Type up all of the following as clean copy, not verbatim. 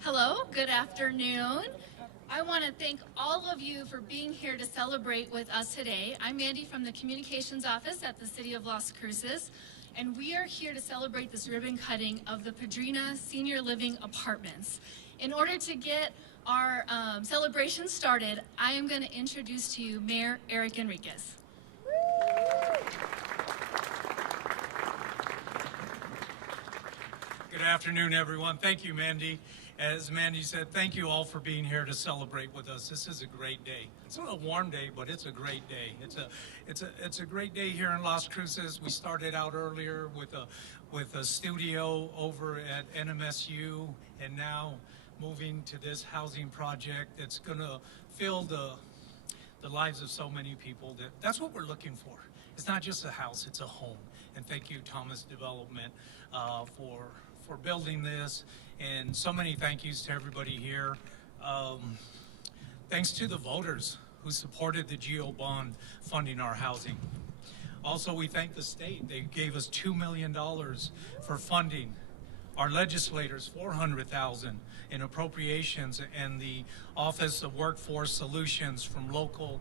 Hello, good afternoon. I want to thank all of you for being here to celebrate with us today. I'm Angie from the Communications Office at the City of Las Cruces, and we are here to celebrate this ribbon cutting of the Pedrena Senior Living Apartments. In order to get our celebration started, I am going to introduce to you Mayor Eric Enriquez. Good afternoon, everyone. Thank you, Mandy. As Mandy said, thank you all for being here to celebrate with us. This is a great day. It's not a warm day, but it's a great day. It's a great day here in Las Cruces. We started out earlier with a studio over at NMSU, and now moving to this housing project that's going to fill the lives of so many people. That's what we're looking for. It's not just a house, it's a home. And thank you, Thomas Development, for building this, and so many thank yous to everybody here. Thanks to the voters who supported the GO bond funding our housing. Also, we thank the state. They gave us $2 million for funding. Our legislators, $400,000 in appropriations, and the Office of Workforce Solutions from local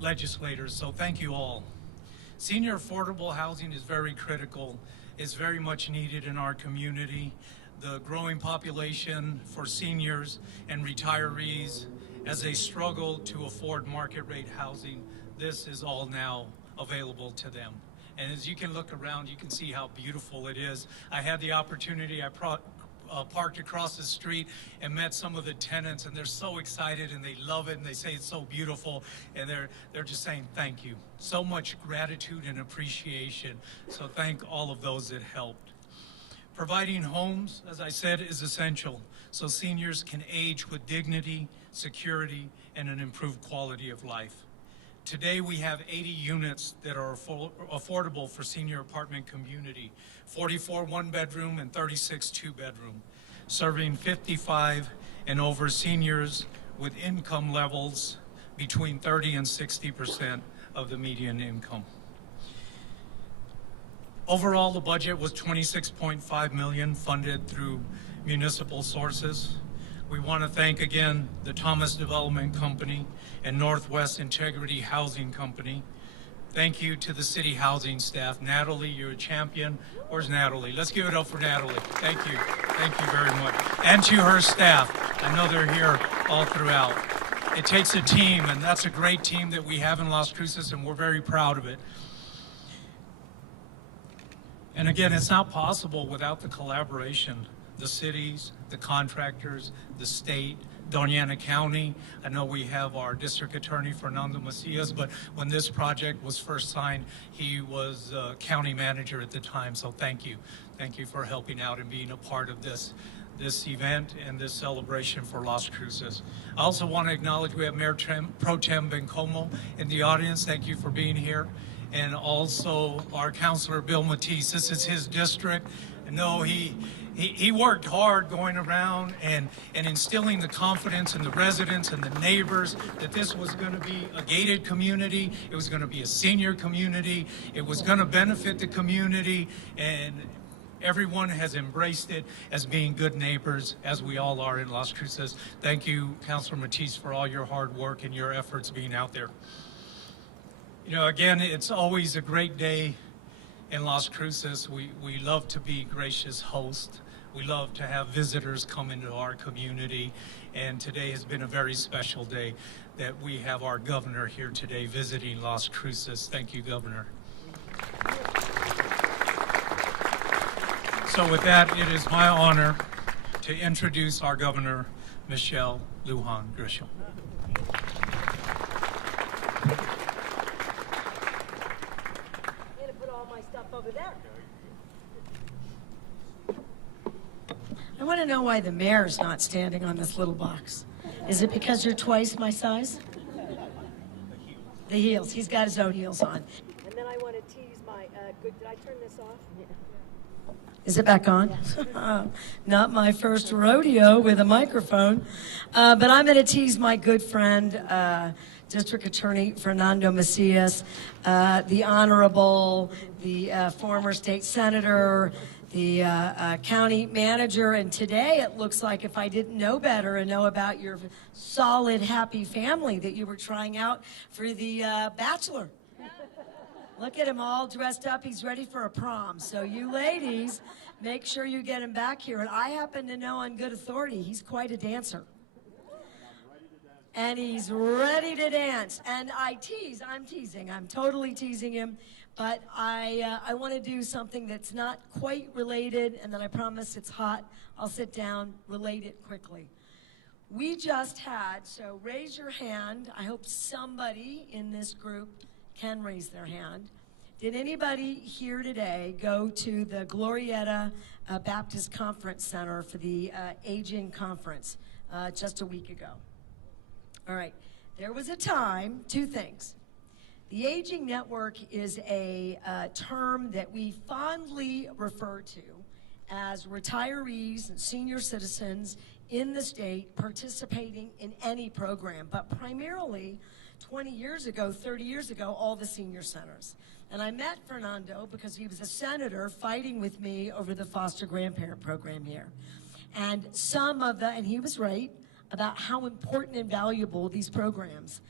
legislators. So thank you all. Senior affordable housing is very critical. It's very much needed in our community. The growing population for seniors and retirees as they struggle to afford market rate housing, this is all now available to them. And as you can look around, you can see how beautiful it is. I had the opportunity, I parked across the street and met some of the tenants, and they're so excited and they love it and they say it's so beautiful, and they're just saying thank you. So much gratitude and appreciation. So thank all of those that helped. Providing homes, as I said, is essential so seniors can age with dignity, security, and an improved quality of life. Today we have 80 units that are affordable for senior apartment community, 44 one-bedroom and 36 two-bedroom, serving 55 and over seniors with income levels between 30 and 60% of the median income. Overall, the budget was $26.5 million funded through municipal sources. We want to thank again the Thomas Development Company and Northwest Integrity Housing Company. Thank you to the city housing staff. Natalie, you're a champion. Where's Natalie? Let's give it up for Natalie. Thank you. Thank you very much. And to her staff. I know they're here all throughout. It takes a team, and that's a great team that we have in Las Cruces, and we're very proud of it. And again, it's not possible without the collaboration. The cities, the contractors, the state, Doña Ana County. I know we have our district attorney, Fernando Macias, but when this project was first signed, he was county manager at the time, so thank you. Thank you for helping out and being a part of this event and this celebration for Las Cruces. I also want to acknowledge we have Mayor Pro Tem Bencomo in the audience. Thank you for being here. And also our councilor, Bill Matisse. This is his district. I know he worked hard going around and instilling the confidence in the residents and the neighbors that this was going to be a gated community, it was going to be a senior community, it was going to benefit the community, and everyone has embraced it as being good neighbors, as we all are in Las Cruces. Thank you, Councilor Matisse, for all your hard work and your efforts being out there. You know, again, it's always a great day in Las Cruces. We love to be gracious hosts. We love to have visitors come into our community, and today has been a very special day that we have our governor here today visiting Las Cruces. Thank you, Governor. So with that, it is my honor to introduce our Governor, Michelle Lujan Grisham. Over there. I want to know why the mayor's not standing on this little box. Is it because you're twice my size? The heels. He's got his own heels on. And then I want to tease my good. Did I turn this off? Yeah. Is it back on? Not my first rodeo with a microphone. But I'm going to tease my good friend, District Attorney Fernando Macias, the Honorable, the former state senator, the county manager, and today it looks like, if I didn't know better and know about your solid, happy family, that you were trying out for the Bachelor. Look at him all dressed up. He's ready for a prom. So you ladies, make sure you get him back here. And I happen to know on good authority, he's quite a dancer. And he's ready to dance. And I'm teasing. I'm totally teasing him. But I want to do something that's not quite related, and then I promise it's hot. I'll sit down, relate it quickly. We just had, so raise your hand. I hope somebody in this group can raise their hand. Did anybody here today go to the Glorieta Baptist Conference Center for the Aging Conference just a week ago? All right. There was a time, two things. The Aging Network is a term that we fondly refer to as retirees and senior citizens in the state participating in any program, but primarily 20 years ago, 30 years ago, all the senior centers. And I met Fernando because he was a senator fighting with me over the foster grandparent program here. And and he was right about how important and valuable these programs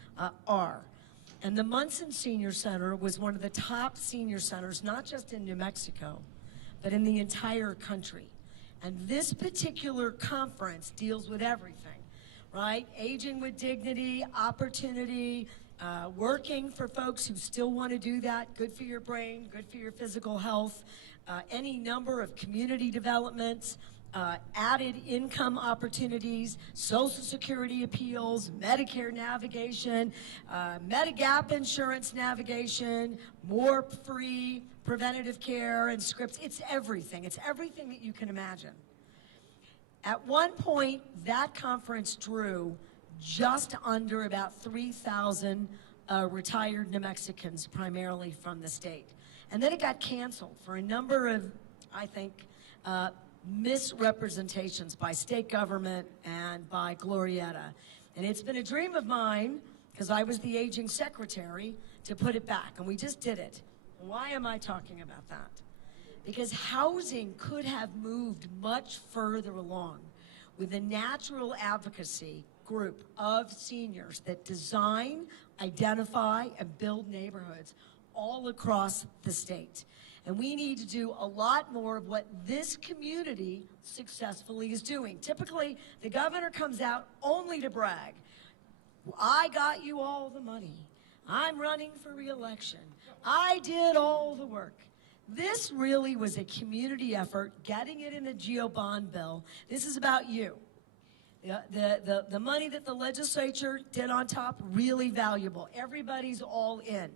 are. And the Munson Senior Center was one of the top senior centers, not just in New Mexico, but in the entire country. And this particular conference deals with everything, right? Aging with dignity, opportunity, working for folks who still want to do that, good for your brain, good for your physical health, any number of community developments, added income opportunities, Social Security appeals, Medicare navigation, Medigap insurance navigation, more free preventative care and scripts. It's everything. It's everything that you can imagine. At one point, that conference drew just under about 3,000 retired New Mexicans, primarily from the state. And then it got canceled for a number of, I think, misrepresentations by state government and by Glorieta. And it's been a dream of mine, because I was the aging secretary, to put it back. And we just did it. Why am I talking about that? Because housing could have moved much further along with a natural advocacy group of seniors that design, identify, and build neighborhoods all across the state. And we need to do a lot more of what this community successfully is doing. Typically, the governor comes out only to brag. I got you all the money. I'm running for re-election. I did all the work. This really was a community effort, getting it in a GO bond bill. This is about you. The money that the legislature did on top, really valuable. Everybody's all in.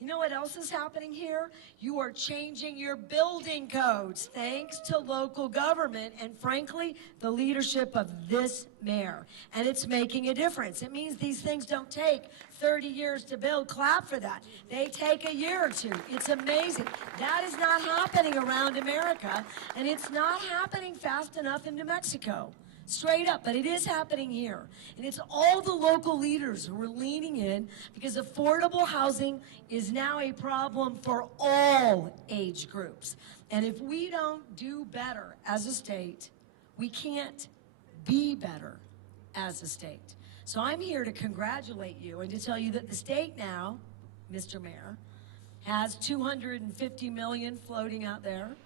You know what else is happening here? You are changing your building codes thanks to local government and, frankly, the leadership of this mayor. And it's making a difference. It means these things don't take 30 years to build. Clap for that. They take a year or two. It's amazing. That is not happening around America, and it's not happening fast enough in New Mexico. Straight up, but it is happening here. And it's all the local leaders who are leaning in, because affordable housing is now a problem for all age groups. And if we don't do better as a state, we can't be better as a state. So I'm here to congratulate you and to tell you that the state now, Mr. Mayor, has $250 million floating out there.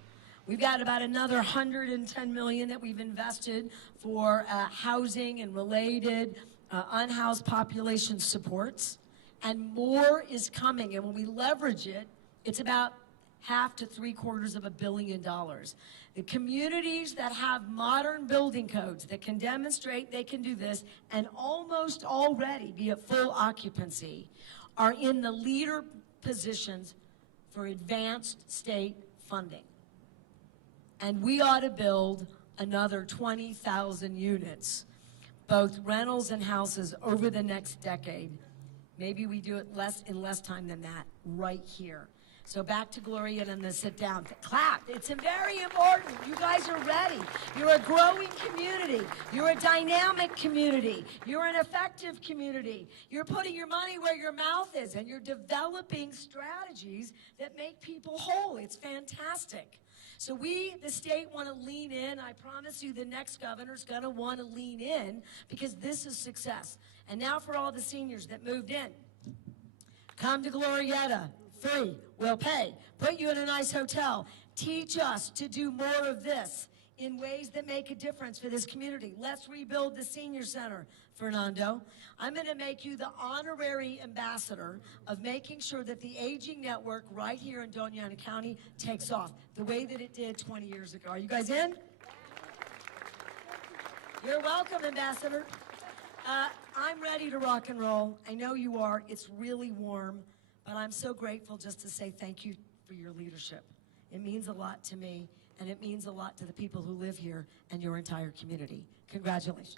We've got about another $110 million that we've invested for housing and related unhoused population supports, and more is coming. And when we leverage it, it's about $250 to $750 million. The communities that have modern building codes that can demonstrate they can do this and almost already be at full occupancy are in the leader positions for advanced state funding. And we ought to build another 20,000 units, both rentals and houses, over the next decade. Maybe we do it in less time than that right here. So back to Glorietta and the sit down. Clap. It's very important. You guys are ready. You're a growing community. You're a dynamic community. You're an effective community. You're putting your money where your mouth is, and you're developing strategies that make people whole. It's fantastic. So we, the state, want to lean in. I promise you the next governor's going to want to lean in because this is success. And now for all the seniors that moved in. Come to Glorietta. Free. We'll pay. Put you in a nice hotel. Teach us to do more of this in ways that make a difference for this community. Let's rebuild the senior center, Fernando. I'm going to make you the honorary ambassador of making sure that the aging network right here in Doña Ana County takes off the way that it did 20 years ago. Are you guys in? You're welcome, Ambassador. I'm ready to rock and roll. I know you are. It's really warm, but I'm so grateful just to say thank you for your leadership. It means a lot to me, and it means a lot to the people who live here and your entire community. Congratulations.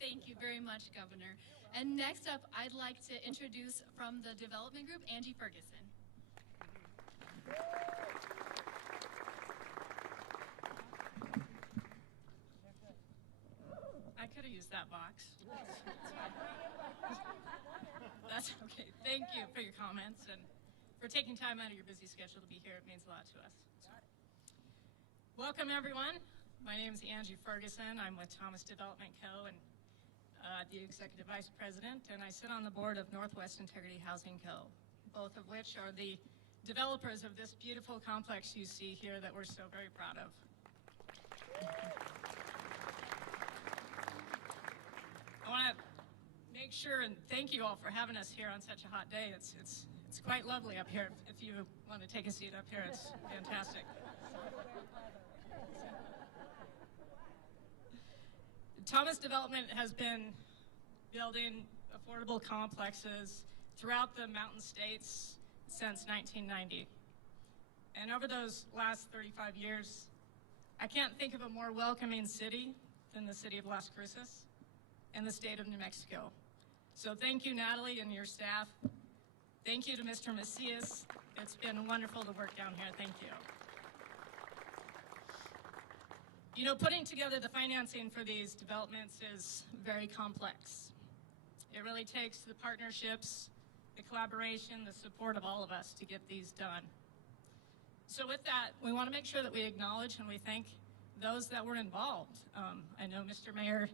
Thank you very much, Governor. And next up, I'd like to introduce from the development group, Angie Ferguson. I could have used that box. That's okay. Thank you for your comments and for taking time out of your busy schedule to be here. It means a lot to us. Welcome, everyone. My name is Angie Ferguson. I'm with Thomas Development Co. and the Executive Vice President, and I sit on the board of Northwest Integrity Housing Co., both of which are the developers of this beautiful complex you see here that we're so very proud of. I want to make sure and thank you all for having us here on such a hot day. It's quite lovely up here. If you want to take a seat up here, it's fantastic. Thomas Development has been building affordable complexes throughout the Mountain States since 1990. And over those last 35 years, I can't think of a more welcoming city than the city of Las Cruces and the state of New Mexico. So thank you, Natalie, and your staff. Thank you to Mr. Macias. It's been wonderful to work down here. Thank you. You know, putting together the financing for these developments is very complex. It really takes the partnerships, the collaboration, the support of all of us to get these done. So with that, we want to make sure that we acknowledge and we thank those that were involved. I know Mr. Mayor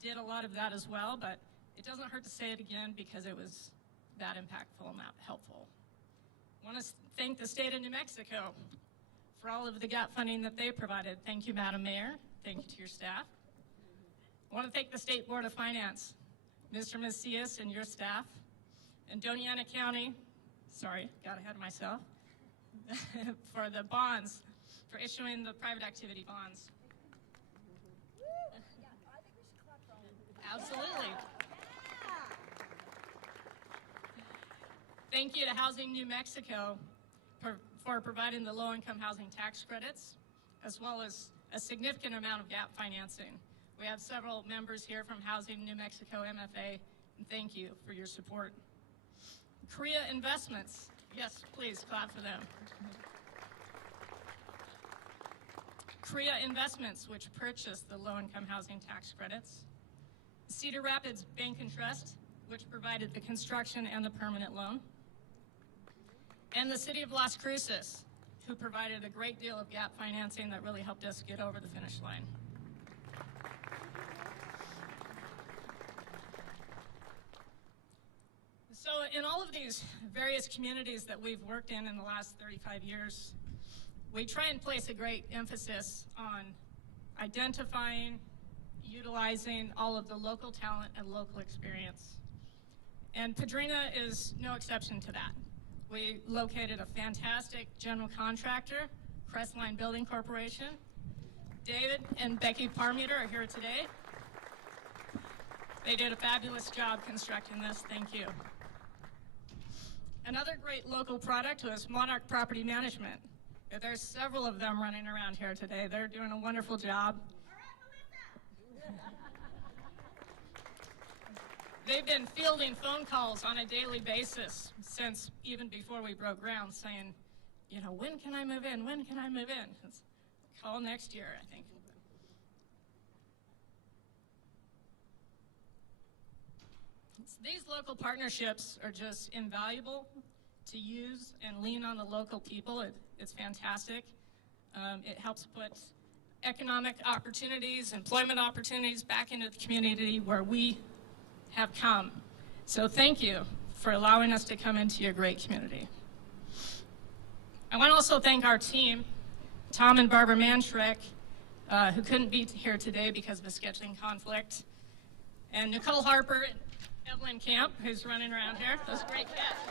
did a lot of that as well, but it doesn't hurt to say it again because it was that impactful and that helpful. I want to thank the state of New Mexico for all of the gap funding that they provided. Thank you, Madam Mayor. Thank you to your staff. I want to thank the State Board of Finance, Mr. Macias and your staff, and Doña Ana County, sorry, got ahead of myself, for the bonds, for issuing the private activity bonds. Absolutely. Thank you to Housing New Mexico for providing the low-income housing tax credits, as well as a significant amount of gap financing. We have several members here from Housing New Mexico MFA, and thank you for your support. Korea Investments, yes, please clap for them. Korea Investments, which purchased the low-income housing tax credits. Cedar Rapids Bank and Trust, which provided the construction and the permanent loan. And the City of Las Cruces, who provided a great deal of gap financing that really helped us get over the finish line. So in all of these various communities that we've worked in the last 35 years, we try and place a great emphasis on identifying, utilizing all of the local talent and local experience. And Pedrena is no exception to that. We located a fantastic general contractor, Crestline Building Corporation. David and Becky Parmeter are here today. They did a fabulous job constructing this. Thank you. Another great local product was Monarch Property Management. There's several of them running around here today. They're doing a wonderful job. They've been fielding phone calls on a daily basis since even before we broke ground saying, you know, when can I move in? When can I move in? It's call next year, I think. These local partnerships are just invaluable to use and lean on the local people. It's fantastic. It helps put economic opportunities, employment opportunities back into the community where we have come. So thank you for allowing us to come into your great community. I want to also thank our team, Tom and Barbara Manschreck, who couldn't be here today because of a scheduling conflict, and Nicole Harper and Evelyn Camp, who's running around here. Those great cats.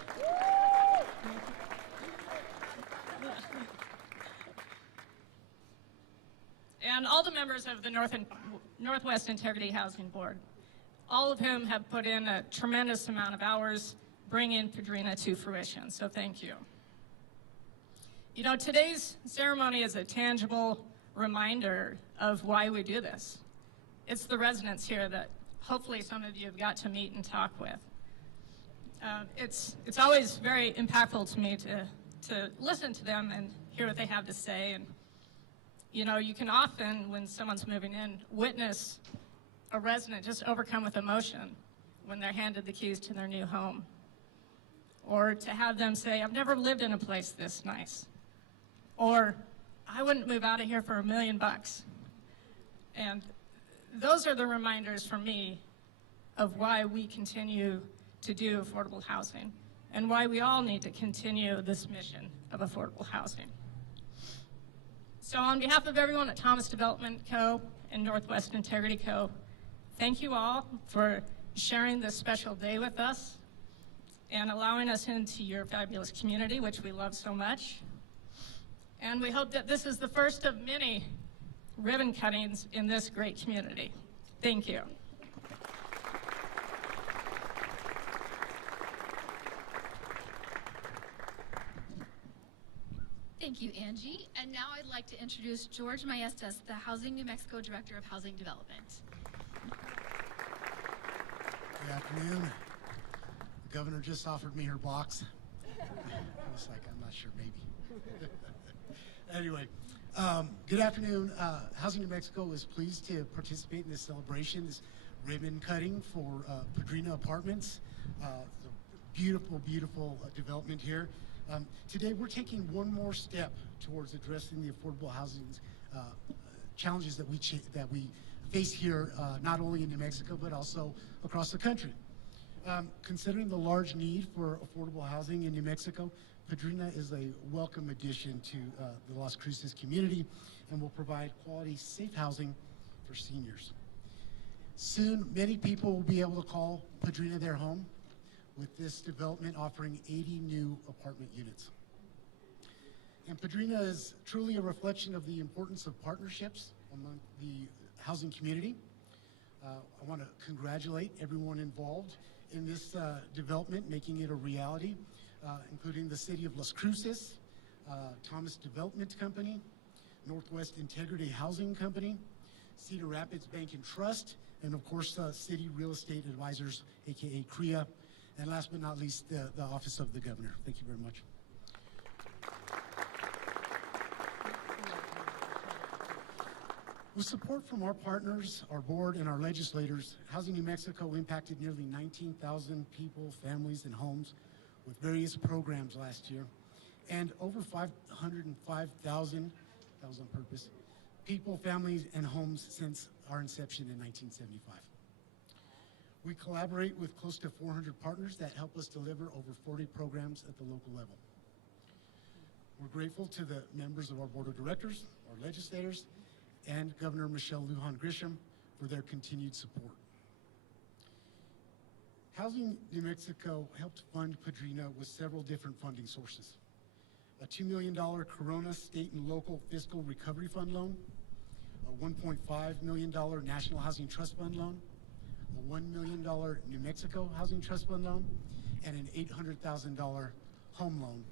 And all the members of the Northwest Integrity Housing Board, all of whom have put in a tremendous amount of hours bringing Pedrena to fruition. So thank you. You know, today's ceremony is a tangible reminder of why we do this. It's the residents here that hopefully some of you have got to meet and talk with. It's always very impactful to me to listen to them and hear what they have to say. And you know, you can often, when someone's moving in, witness a resident just overcome with emotion when they're handed the keys to their new home. Or to have them say, I've never lived in a place this nice. Or, I wouldn't move out of here for $1 million. And those are the reminders for me of why we continue to do affordable housing and why we all need to continue this mission of affordable housing. So on behalf of everyone at Thomas Development Co. and Northwest Integrity Co., thank you all for sharing this special day with us and allowing us into your fabulous community, which we love so much. And we hope that this is the first of many ribbon cuttings in this great community. Thank you. Thank you, Angie. And now I'd like to introduce George Maestas, the Housing New Mexico Director of Housing Development. Good afternoon. The governor just offered me her box. I was like, I'm not sure, maybe. Anyway, good afternoon. Housing New Mexico is pleased to participate in this celebration, this ribbon cutting for Pedrena Apartments. It's a beautiful, beautiful development here. Today we're taking one more step towards addressing the affordable housing challenges that we face here, not only in New Mexico, but also across the country. Considering the large need for affordable housing in New Mexico, Pedrena is a welcome addition to the Las Cruces community and will provide quality, safe housing for seniors. Soon, many people will be able to call Pedrena their home, with this development offering 80 new apartment units. And Pedrena is truly a reflection of the importance of partnerships among the housing community. I want to congratulate everyone involved in this development, making it a reality, including the City of Las Cruces, Thomas Development Company, Northwest Integrity Housing Company, Cedar Rapids Bank and Trust, and of course, City Real Estate Advisors, aka CREA, and last but not least, the Office of the Governor. Thank you very much. With support from our partners, our board, and our legislators, Housing New Mexico impacted nearly 19,000 people, families, and homes with various programs last year, and over 505,000, that was on purpose, people, families, and homes since our inception in 1975. We collaborate with close to 400 partners that help us deliver over 40 programs at the local level. We're grateful to the members of our board of directors, our legislators, and Governor Lujan Grisham for their continued support. Housing New Mexico helped fund Pedrena with several different funding sources. A $2 million Corona State and Local Fiscal Recovery Fund loan, a $1.5 million National Housing Trust Fund loan, a $1 million New Mexico Housing Trust Fund loan, and an $800,000 home loan.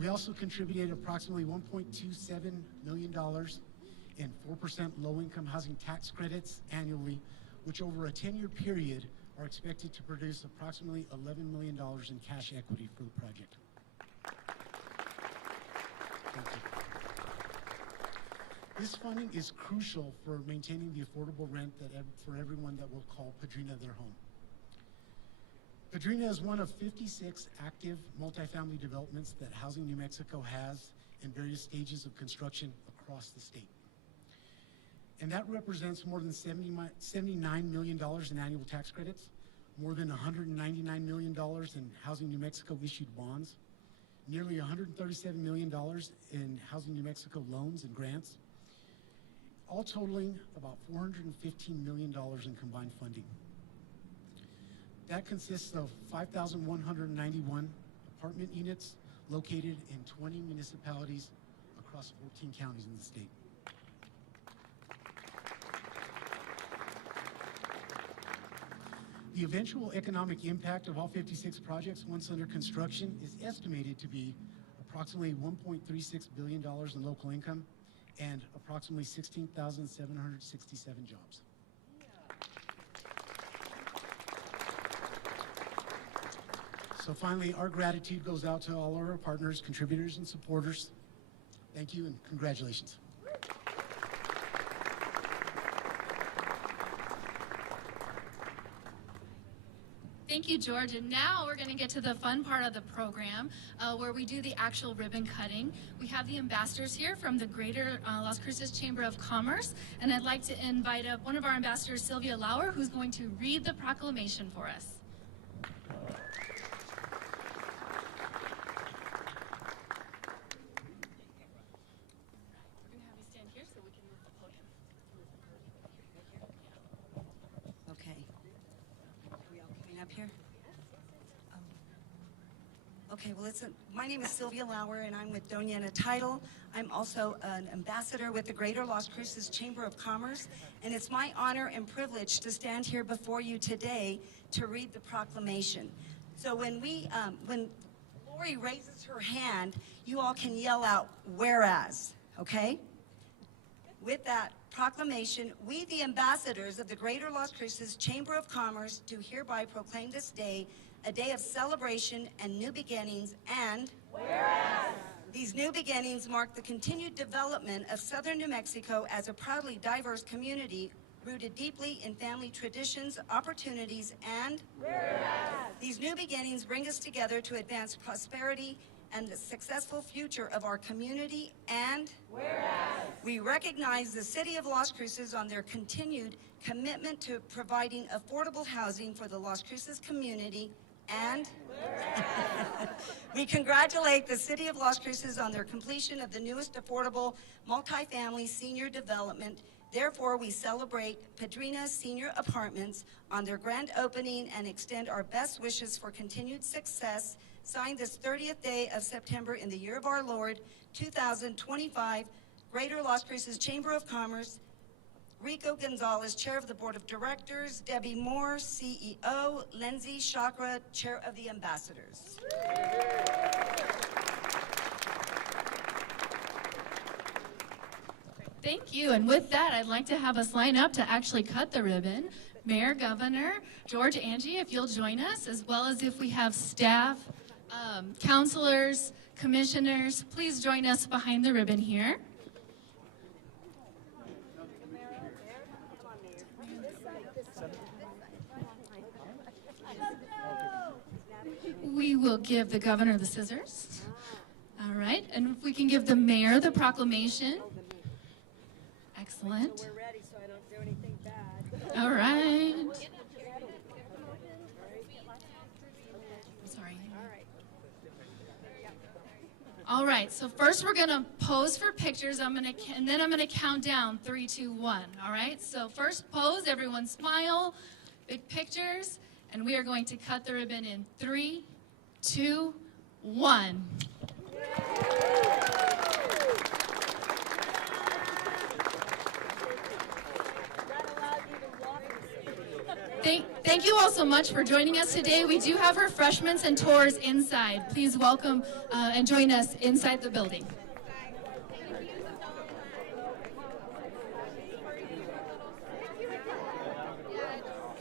We also contributed approximately $1.27 million in 4% low-income housing tax credits annually, which over a 10-year period are expected to produce approximately $11 million in cash equity for the project. Thank you. This funding is crucial for maintaining the affordable rent for everyone that will call Pedrena their home. Pedrena is one of 56 active multifamily developments that Housing New Mexico has in various stages of construction across the state. And that represents more than $79 million in annual tax credits, more than $199 million in Housing New Mexico issued bonds, nearly $137 million in Housing New Mexico loans and grants, all totaling about $415 million in combined funding. That consists of 5,191 apartment units located in 20 municipalities across 14 counties in the state. The eventual economic impact of all 56 projects once under construction is estimated to be approximately $1.36 billion in local income and approximately 16,767 jobs. So finally, our gratitude goes out to all our partners, contributors, and supporters. Thank you and congratulations. Thank you, George. And now we're going to get to the fun part of the program where we do the actual ribbon cutting. We have the ambassadors here from the Greater Las Cruces Chamber of Commerce. And I'd like to invite up one of our ambassadors, Sylvia Lauer, who's going to read the proclamation for us. Okay, well, my name is Sylvia Lauer, and I'm with Doña Ana Title. I'm also an ambassador with the Greater Las Cruces Chamber of Commerce, and it's my honor and privilege to stand here before you today to read the proclamation. So when Lori raises her hand, you all can yell out, "Whereas," okay? With that proclamation, we, the ambassadors of the Greater Las Cruces Chamber of Commerce, do hereby proclaim this day a day of celebration and new beginnings, and whereas these new beginnings mark the continued development of southern New Mexico as a proudly diverse community rooted deeply in family traditions, opportunities, and whereas these new beginnings bring us together to advance prosperity and the successful future of our community, and whereas we recognize the City of Las Cruces on their continued commitment to providing affordable housing for the Las Cruces community, and we congratulate the City of Las Cruces on their completion of the newest affordable multifamily senior development. Therefore, we celebrate Pedrena Senior Apartments on their grand opening and extend our best wishes for continued success. Signed this 30th day of September in the year of our Lord, 2025, Greater Las Cruces Chamber of Commerce, Rico Gonzalez, Chair of the Board of Directors, Debbie Moore, CEO, Lindsay Chakra, Chair of the Ambassadors. Thank you. And with that, I'd like to have us line up to actually cut the ribbon. Mayor, Governor, George, Angie, if you'll join us, as well as if we have staff, counselors, commissioners, please join us behind the ribbon here. We will give the governor the scissors. All right, and if we can give the mayor the proclamation. Excellent. So we're ready, so I don't do anything bad. All right. Sorry. All right, so first we're gonna pose for pictures. And then I'm gonna count down 3, 2, 1. All right, so first pose, everyone smile, big pictures, and we are going to cut the ribbon in 3, 2, 1. Thank you all so much for joining us today. We do have refreshments and tours inside. Please welcome and join us inside the building.